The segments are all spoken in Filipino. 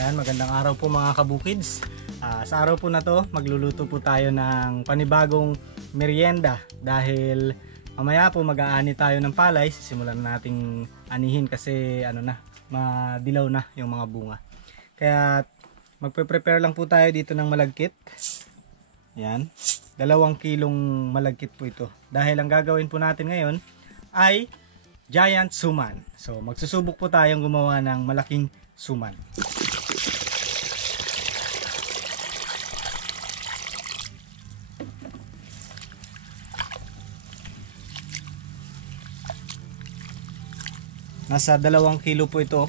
Ayan, magandang araw po mga kabukids. Sa araw po na to, magluluto po tayo ng panibagong merienda dahil mamaya po mag-aani tayo ng palay. Sisimulan nating anihin kasi ano na, madilaw na yung mga bunga. Kaya magpe-prepare lang po tayo dito ng malagkit. Ayan, 2 kilong malagkit po ito. Dahil ang gagawin po natin ngayon ay giant suman. So magsusubok po tayong gumawa ng malaking suman. Nasa 2 kilo po ito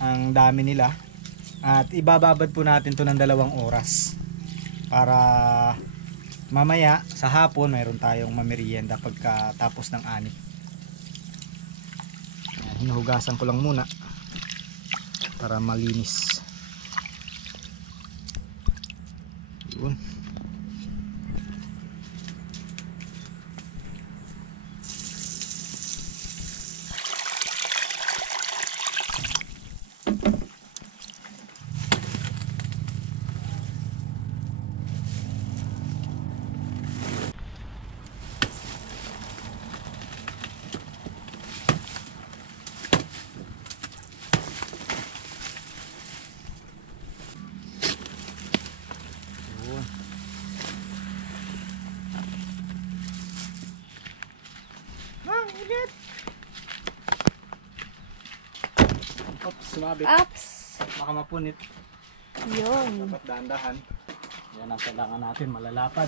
ang dami nila. At ibababad po natin to ng 2 oras. Para mamaya sa hapon mayroon tayong mamerienda pagkatapos ng ani. Hinuhugasan ko lang muna para malinis. Yun. Oops, sumabit. Ups! Baka mapunit. Yun. Dapat dahan-dahan. Yan ang kailangan natin, malalapad.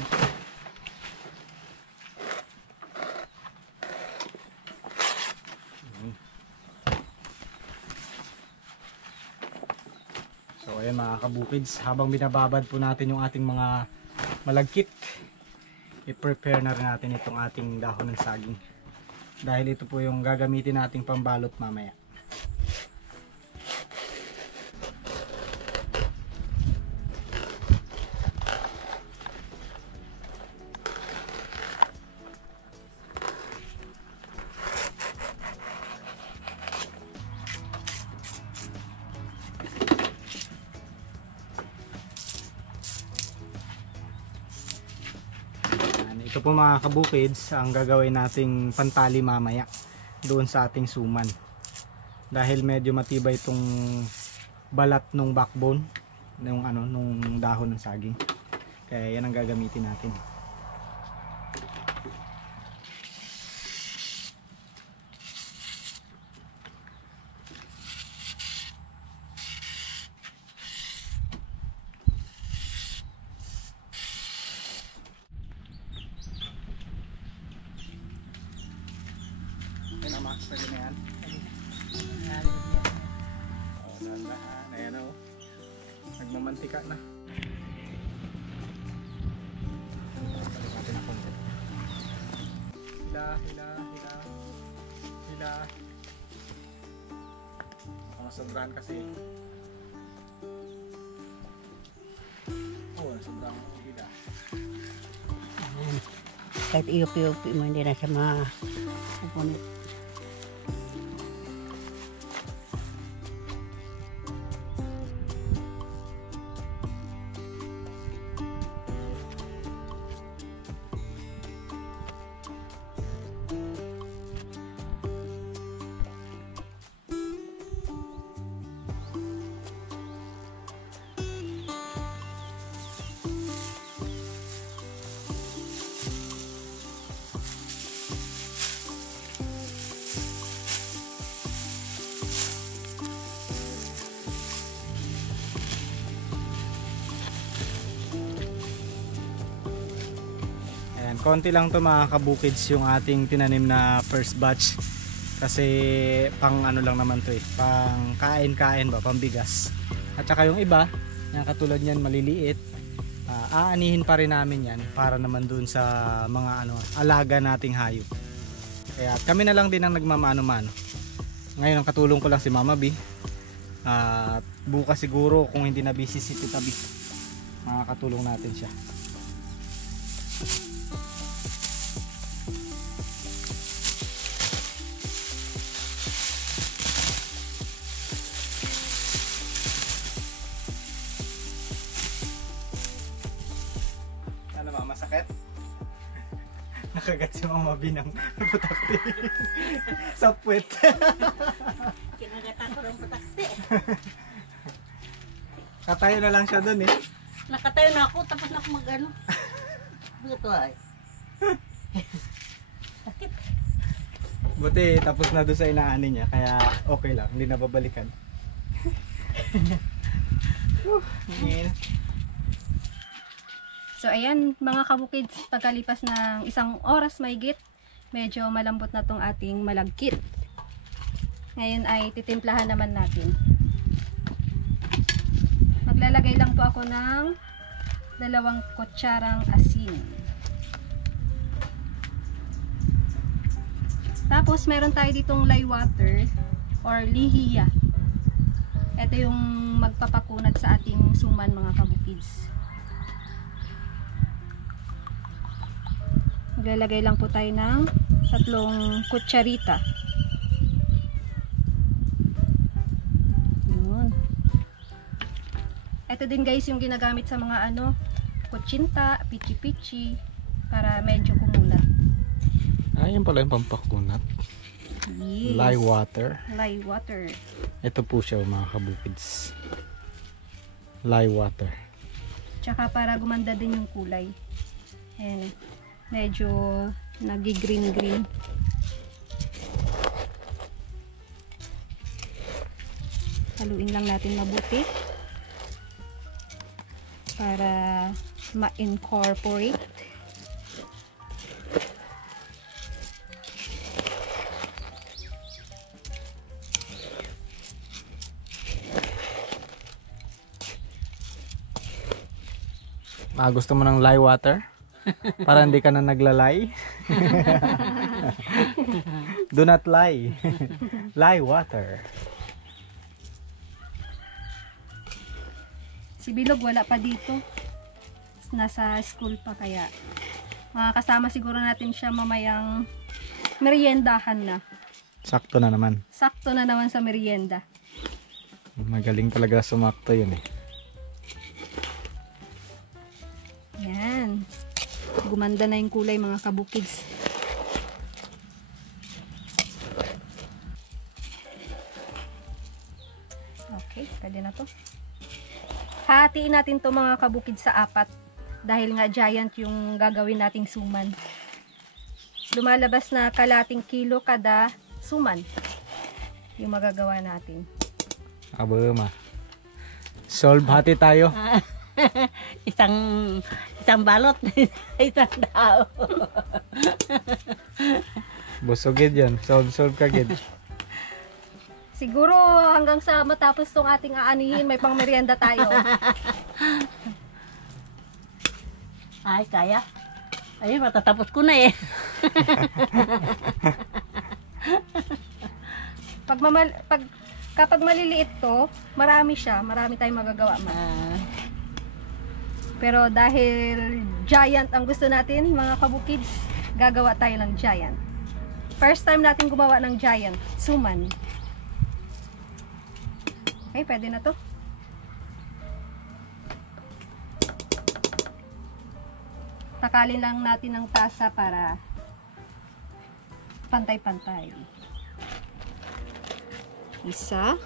So ayan mga kabukids, habang binababad po natin yung ating mga malagkit, i-prepare na rin natin itong ating dahon ng saging. Dahil ito po yung gagamitin nating pambalot mamaya. Ito po mga kabukids ang gagawin nating pantali mamaya doon sa ating suman. Dahil medyo matibay itong balat nung backbone nung dahon ng saging. Kaya yan ang gagamitin natin. Pwede na yan. O, dahan-dahan. Ayan o. Nagmamantika na. Balik natin ang konti. Hila. Masobrahan kasi. Oo, nasobrahan ko hila. Kahit iyupi-yupi mo, hindi na siya mapupunit. Konti lang to mga kabukids yung ating tinanim na first batch kasi pang ano lang naman to pang kain-kain ba, pambigas. At saka yung iba, yung katulad niyan maliliit, aanihin pa rin namin yan para naman dun sa mga alaga nating hayop. Kaya kami na lang din ang nagmamano-mano. Ngayon ang katulong ko lang si Mama B. Bukas siguro kung hindi na busy si Tita B, makakatulong natin siya. Nakagat si Mama B ng putakti. Sa puwet. Kinagatan ko ng putakti. Katayo na lang siya dun eh. Nakatayo na ako, tapos na ako mag-ano. Ito ay. Sakit. Buti tapos na doon sa inaani niya, kaya okay lang, hindi na babalikan. So ayan mga kabukids, pagkalipas ng 1 oras mahigit, medyo malambot na tong ating malagkit. Ngayon ay titimplahan naman natin. Maglalagay lang po ako ng 2 kutsarang asin. Tapos meron tayo ditong lye water or lihiya. Ito yung magpapakunat sa ating suman mga kabukids. Maglalagay lang po tayo ng 3 kutsarita. Yun. Ito din guys yung ginagamit sa mga kutsinta, pichi-pichi, para medyo kumulat. Yan pala yung pampakunat. Yes. Lye water. Lye water. Ito po siya mga kabukids. Lye water. Tsaka para gumanda din yung kulay. Ayan. Medyo nagi-green-green. Haluin lang natin mabuti para ma-incorporate. Gusto mo ng lye water? Para hindi ka na naglalay. Do not lie. Lye water. Si Bilog wala pa dito. Nasa school pa, kaya makakasama siguro natin siya mamayang meriendahan na. Sakto na naman. Sakto na naman sa merienda. Magaling talaga sumakto yun eh. Yan. Gumanda na yung kulay mga kabukids. Okay, pwede na to. Hatiin natin to mga kabukids sa 4. Dahil nga giant yung gagawin nating suman. Lumalabas na kalating kilo kada suman yung magagawa natin. Abama. Solve hati tayo. isang balot, isang tao. Busogid yan. Solve ka gid. Siguro hanggang sa matapos tong ating aanihin, may pang merienda tayo. Ay, kaya. Ay, matatapos ko na eh. Kapag maliliit to, marami siya. Marami tayong magagawa. Pero dahil giant ang gusto natin, mga kabukids, gagawa tayo ng giant. First time natin gumawa ng giant, suman. Okay, pwede na to. Takalin lang natin ng tasa para pantay-pantay. Isa.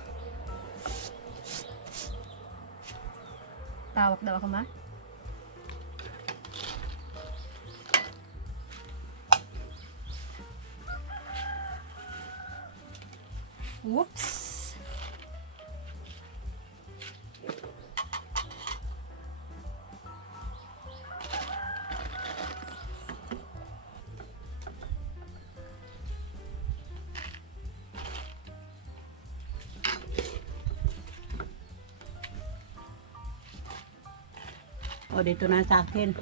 Tawak daw ako, ma. Whoops. O, dito na sa akin.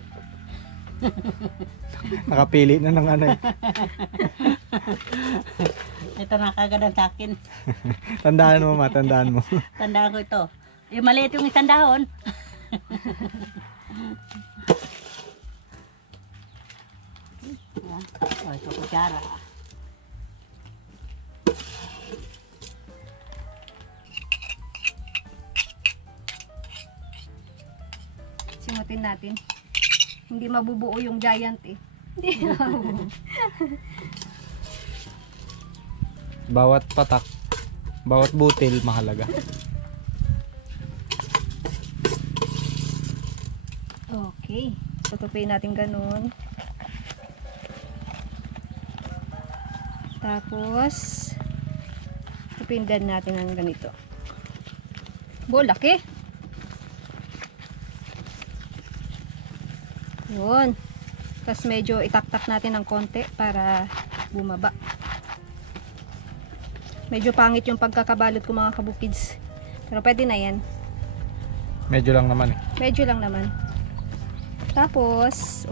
Nakapili na ng ano eh. Ito na kagad sa akin. Tandaan mo, matandaan mo. Tandaan ko ito. Yung maliit yung isang dahon. O, ito kutsara. Simutin natin. Hindi mabubuo yung giant eh. Bawat patak, bawat butil mahalaga. Okay. Tutupin natin ganun. Tapos, tupindan natin ng ganito. Laki. Yun. Tapos medyo itaktak natin ng konti para bumaba. Medyo pangit yung pagkakabalot ko mga kabukids. Pero pwede na yan. Medyo lang naman eh. Medyo lang naman. Tapos,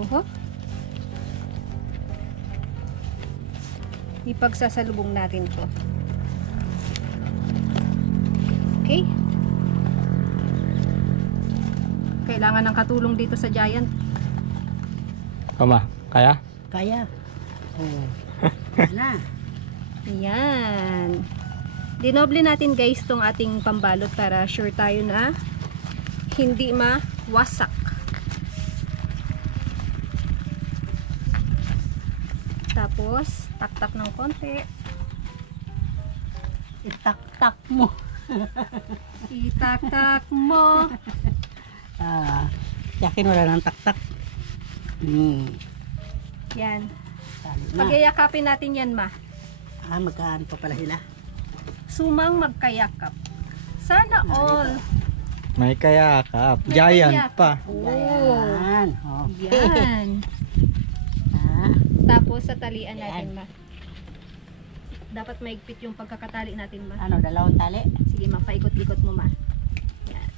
ipagsasalubong natin to. Okay. Kailangan ng katulong dito sa giant. Kama, kaya? Kaya. Oh. Na. Ayan. Dinoble natin guys tong ating pambalot para sure tayo na hindi mawasak. Tapos, taktak ng konti. Itak-tak mo. Itaktak mo. Yakin wala nang tak-tak. Yan. Tali na. Pagyayakapin natin yan, ma. Magkaan pa pala sila. Sumang magkayakap. Sana all. May kayakap. May Giant kayakap. pa. Oh. Yan. Okay. Yan. Tapos sa talian natin, ma. Dapat maigpit yung pagkakatali natin, ma. Ano, dalawang tali? Sige, ma, paikot-ikot mo, ma. Yan.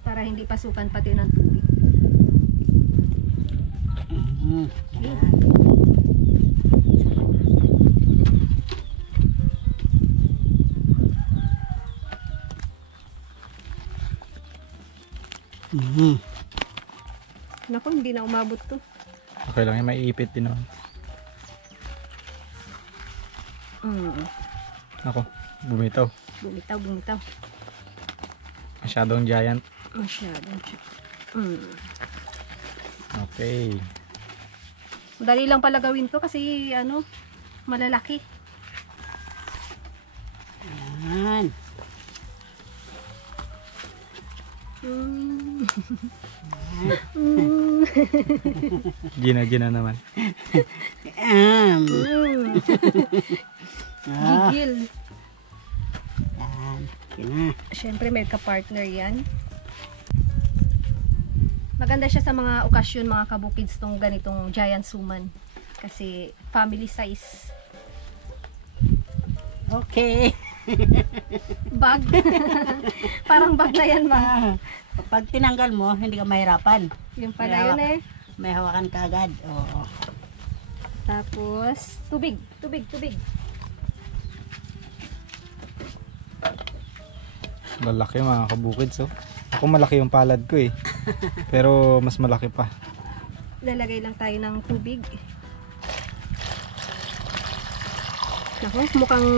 Para hindi pasukan pati ng tubig. Yan. Naku, hindi na umabot to. Okay lang, may ipit din naman. Ako, bumitaw. Bumitaw. Masyadong giant. Masyadong. Okay. Dali lang pala gawin to kasi malalaki. Yan. Gina naman. Gigil. Yan. Yan. Siyempre may ka-partner yan. Maganda siya sa mga okasyon, mga kabukids, tong ganitong giant suman. Kasi family size. Okay. Bag. Parang bag na yan, ma. Pag tinanggal mo, hindi ka mahirapan. Yung pala yun eh. May hawakan ka agad. Oo. Tapos, tubig. Lalaki mga kabukids. So. Ako malaki yung palad ko eh. Pero mas malaki pa. Lalagay lang tayo ng tubig. Naku, mukhang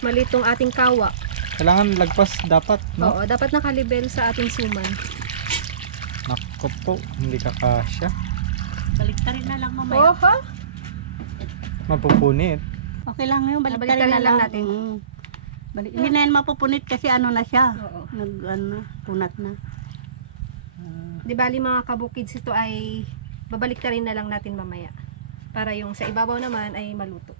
maliit tong ating kawa. Kailangan lagpas dapat, no? Oo, dapat nakalibel sa ating suman. Naku po, hindi kakasya. Baliktarin na lang mamaya. Oho! Mapupunit. Okay lang yun. Baliktarin na lang natin. Hindi na yan mapupunit kasi na siya. Oo. Punat na. Di bali mga kabukids, ito ay babaliktarin na lang natin mamaya. Para yung sa ibabaw naman ay maluto.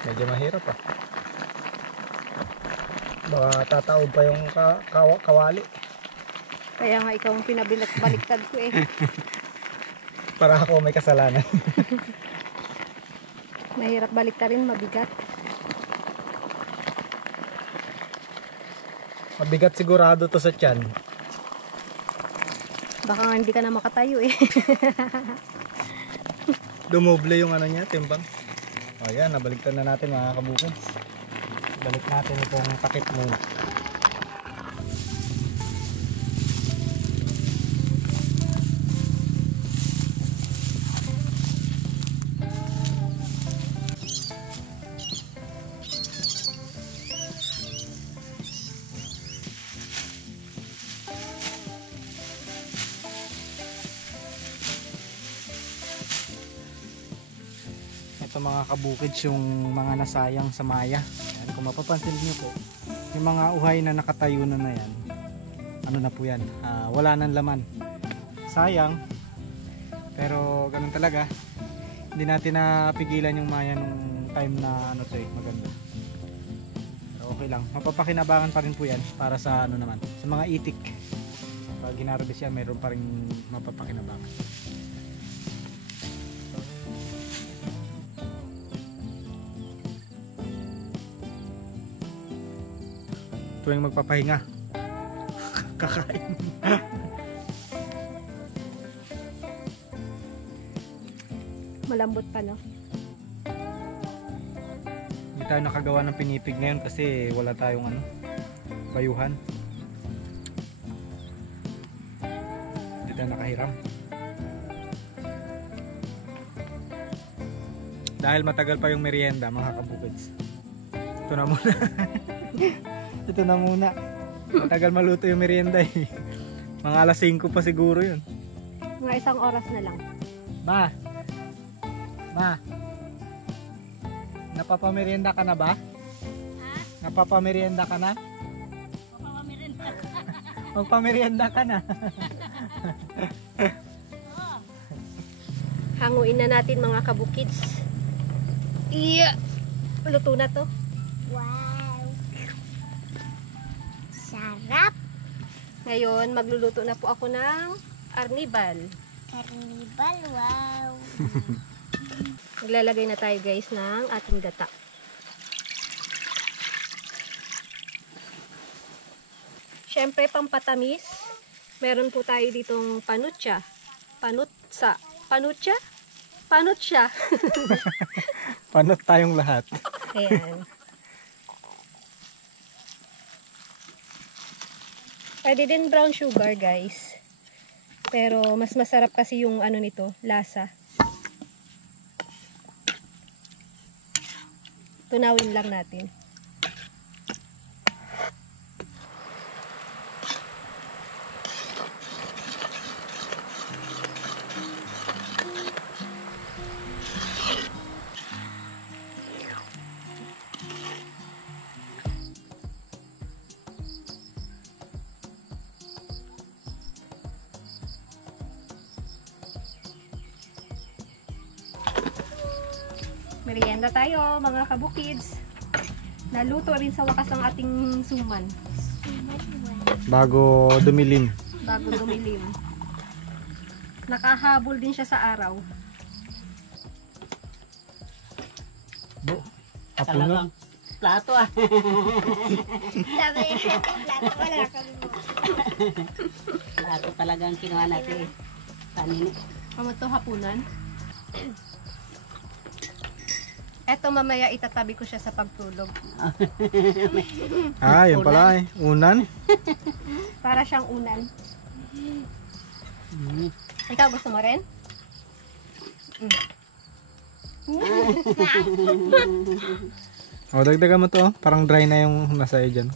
Medyo mahirap ah. Baka tataob pa yung kawali. Kaya nga ikaw ang pinabaliktad ko eh. Para ako may kasalanan. Mahirap baliktarin, mabigat. Mabigat sigurado to sa tiyan. Baka nga hindi ka na makatayo eh. Dumoble yung niya, timbang. O yan, nabaliktad na natin mga kabukids. Balik natin itong takip muna. Ito mga kabukids, yung mga nasayang sa maya. Ayan, kung mapapansin niyo po, yung mga uhay na nakatayo na yan, ano na po yan, wala nang laman. Sayang, pero ganun talaga. Hindi natin napigilan yung maya nung time na ano to maganda. Pero okay lang, mapapakinabangan pa rin po yan para sa ano naman, sa mga itik. Pag ginarabis yan, mayroon pa rin mapapakinabangan. Tuwing magpapahinga kakain. Malambot pa, no? Hindi tayo nakagawa ng pinipig ngayon kasi wala tayong ano, bayuhan. Hindi tayo nakahiram dahil matagal pa yung merienda mga kabukids. Ito na muna. Ito na muna. Matagal maluto yung merienda eh. Mga alas 5 pa siguro yun. Mga 1 oras na lang. Ma, napapamerienda ka na ba? Napapamerienda ka na? Magpamerienda ka na. Hanguin na natin mga kabukids. Iya! Luto na to. Wow! Sarap! Ngayon, magluluto na po ako ng arnibal. Carnival, wow! Maglalagay na tayo guys ng ating gata. Siyempre, pampatamis. Meron po tayo ditong panutsa. Panutsa. Panutsa? Panutsa. Panot tayong lahat. Ayan. Pwede din brown sugar guys. Pero mas masarap kasi yung ano nito, lasa. Tunawin lang natin. Merienda tayo mga kabukids. Naluto rin sa wakas ang ating suman. Bago dumilim. Bago dumilim. Nakahabol din siya sa araw. Apo na. Plato ah. Sabi niya, plato wala kami mo. Plato talagang kinuha natin. Kanina. Ano to, hapunan? Eto mamaya itatabi ko siya sa pagtulog. Ah, yun pala eh. Unan. Para siyang unan. Ikaw gusto mo rin? O, dagdagan mo to. Parang dry na yung nasa iyo dyan.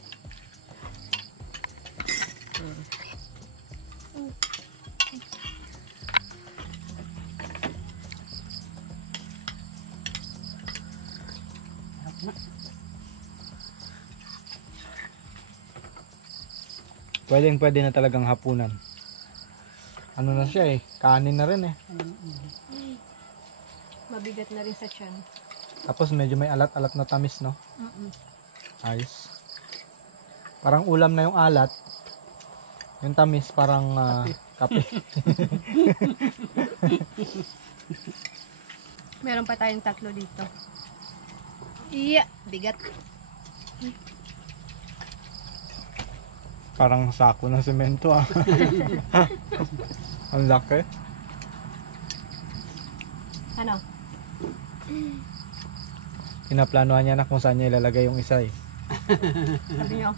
Pwede na talagang hapunan. Ano na siya eh. Kanin na rin eh. Mabigat na rin sa tiyan. Tapos medyo may alat-alat na tamis, no? Ayos. Parang ulam na yung alat. Yung tamis parang kape. Meron pa tayong 3 dito. Iya, bigat. Parang sako ng semento ah. Ang laki. Ano? Pinaplanuhan niya na kung saan niya ilalagay yung isa eh. Sabi nyo.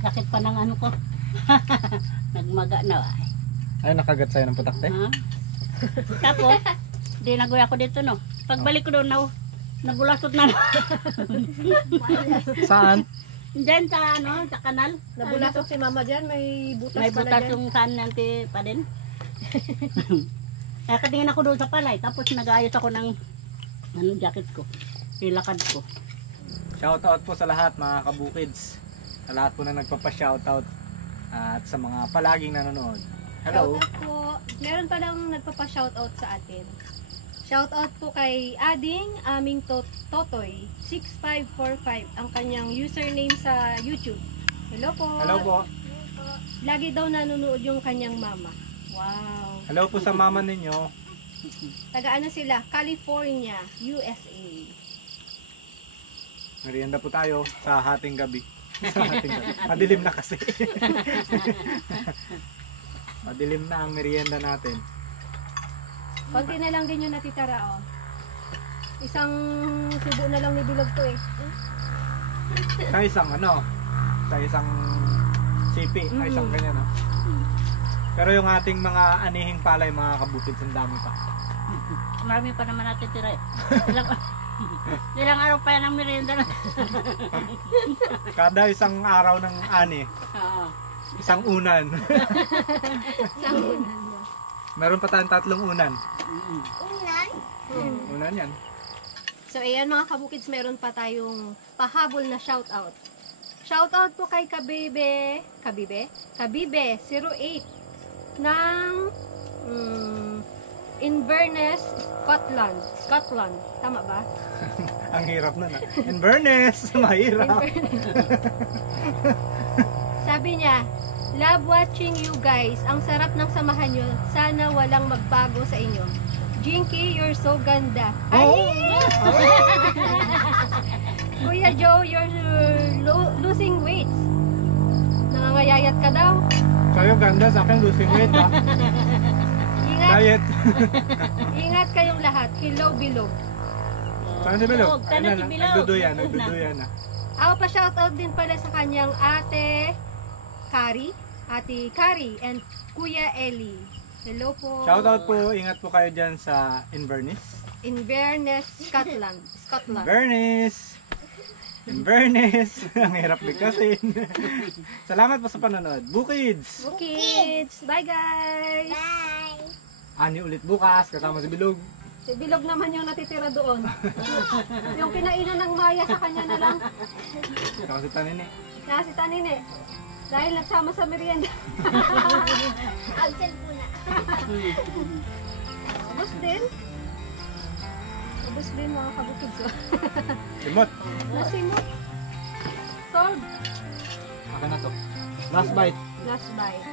Sakit pa ng ano ko. Nagmaga na. Ay, nakagat sa'yo ng putakte? Ha? Tapos, di nagoy ako dito no. Pagbalik ko doon, nabulasot na. Saan? Diyan sa ano, sa kanal. Nabulasok si mama dyan, may butas May pala butas dyan. yung saan nanti pa din. Kaya katingin ako doon sa palay, tapos nag-ayos ako ng jacket ko, ilakad ko. Shoutout po sa lahat mga kabukids. Sa lahat po na nagpapa-shoutout at sa mga palaging nanonood. Hello. Shoutout po. Meron pa lang nagpapa-shoutout sa atin. Shoutout po kay aming Totoy 6545 ang kanyang username sa YouTube. Hello po. Hello po. Lagi daw nanonood yung kanyang mama. Wow. Hello po sa mama ninyo. Taga ano sila? California, USA. Merienda po tayo sa hating gabi. Sa hating gabi. Madilim na kasi. Madilim na ang merienda natin. Konti na lang din yung natitira, oh. Isang subo na lang ni Bilog to eh. Sa isang ano, sa isang sipi, sa isang ganyan. No? Pero yung ating mga anihing palay, mga kabukids, ang dami pa. Marami pa naman natin tira eh. Ilang araw pa yan ang merienda na. Kada isang araw ng ani, Oo. isang unan. Isang unan. Meron pa tayong 3 unan. Unan? Unan yan. So ayan mga kabukids, meron pa tayong pahabol na shoutout. Shoutout po kay Kabibe 08 ng Inverness, Scotland. Tama ba? Ang hirap na na. Inverness, mahirap. Sabi niya, love watching you guys. Ang sarap ng samahan nyo. Sana walang magbago sa inyo. Jinky, you're so ganda. Oh! Kuya Joe, you're losing weight. Nangangayayat ka daw. Kayo ganda, sa akin losing weight ha. Ingat, Diet. ingat kayong lahat. Hello, Bilog. Saan si Bilog? Sana Ayun si na, Bilog. nagduduyan na. Ako pa shoutout din pala sa kanyang ate Kari and Kuya Eli. Hello po. Shoutout po, ingat po kayo dyan sa Inverness. Inverness, Scotland. Inverness. Ang hirap bigkasin. Salamat po sa panonood. Bukids! Kids, bye guys. Bye. Ani ulit bukas, kasama si Bilog. Si Bilog naman yung natitira doon. Yung kinainan ng Maya sa kanya na lang. Saka si Tanini. Kaya si Tanine. Dahil nagsama sa merienda. Absent muna. Ubus din. Ubus din mga kabukids. Simot. Nasimot. Solve. Akin na to. Last bite. Last bite.